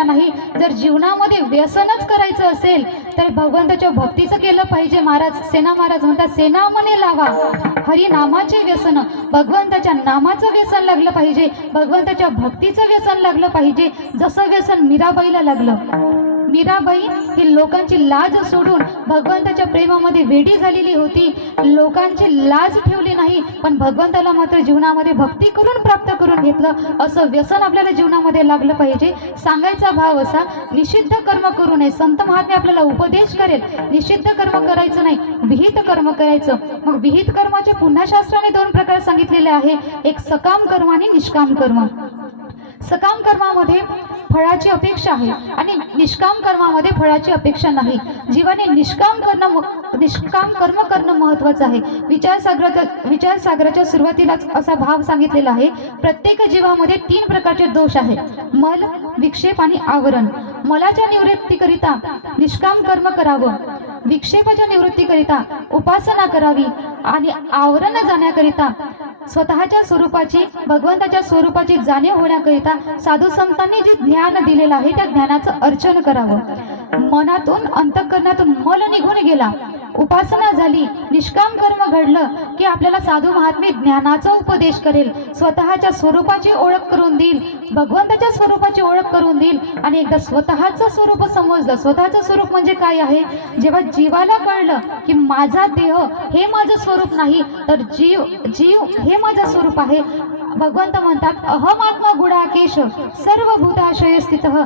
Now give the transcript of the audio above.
केलेला नाही। जर जीवनामध्ये व्यसनच करायचं असेल तर भगवंताच्या भक्तीचं केलं पाहिजे। सेना महाराज म्हणतात, सेना मने लावा हरी नामाचे व्यसन, भगवंताच्या नामाचं व्यसन लागलं पाहिजे, भगवंताच्या भक्तीचं व्यसन लागलं पाहिजे। जसं व्यसन मीराबाईला लागलं। मीराबाई ही लोकांची लाज सोडून भगवंताच्या प्रेमामध्ये वेडी झालेली होती। लोकांची लाज ठेवली नाही, पण भगवंताला मात्र जीवनामध्ये भक्ती करून प्राप्त करून घेतलं। असं व्यसन आपल्याला जीवनामध्ये लागलं पाहिजे। सांगायचा भाव असा, निषिद्ध कर्म करू नये। संत महात्मे आपल्याला उपदेश करेल, निषिद्ध कर्म करायचं नाही, विहित कर्म करायचं। मग विहित कर्माचे पुन्हा शास्त्राने दोन प्रकार सांगितलेले आहे, एक सकाम कर्म आणि निष्काम कर्म। सकाम कर्मामध्ये फळाची अपेक्षा आहे आणि निष्काम कर्मामध्ये फळाची अपेक्षा नाही। जीवाने निष्काम कर्म करणं महत्त्वाचं आहे। विचारसागराच्या सुरुवातीलाच असा भाव सांगितलेला आहे, प्रत्येक जीवामध्ये 3 प्रकारचे दोष आहेत, मल, विक्षेप आणि आवरण। मलाच्या निवृत्तीकरिता निष्काम कर्म करावं, विक्षेपाच्या निवृत्तीकरिता उपासना करावी आणि आवरण जाण्याकरिता स्वतःच्या स्वरूपाची, भगवंताच्या स्वरूपाची जाणीव होण्याकरिता साधू संतांनी जे ज्ञान दिलेलं आहे त्या ज्ञानाचं अर्चन करावं। मनातून, अंतःकरणातून मल निघून गेला, उपासना झाली, निष्काम कर्म घडलं की आपल्याला साधू महात्मे ज्ञानाचा उपदेश करेल, स्वतःच्या स्वरूपाची ओळख करून देईल, भगवंताच्या स्वरूपाची ओळख करून देईल। आणि एकदा स्वतःचं स्वरूप समजलं, स्वतःचं स्वरूप म्हणजे काय आहे, जेव्हा जीवाला कळलं की माझा देह हे माझं स्वरूप नाही, तर जीव हे माझं स्वरूप आहे। भगवंत म्हणतात, अहम आत्मा गुडाकेश सर्वभूताशय स्थितः।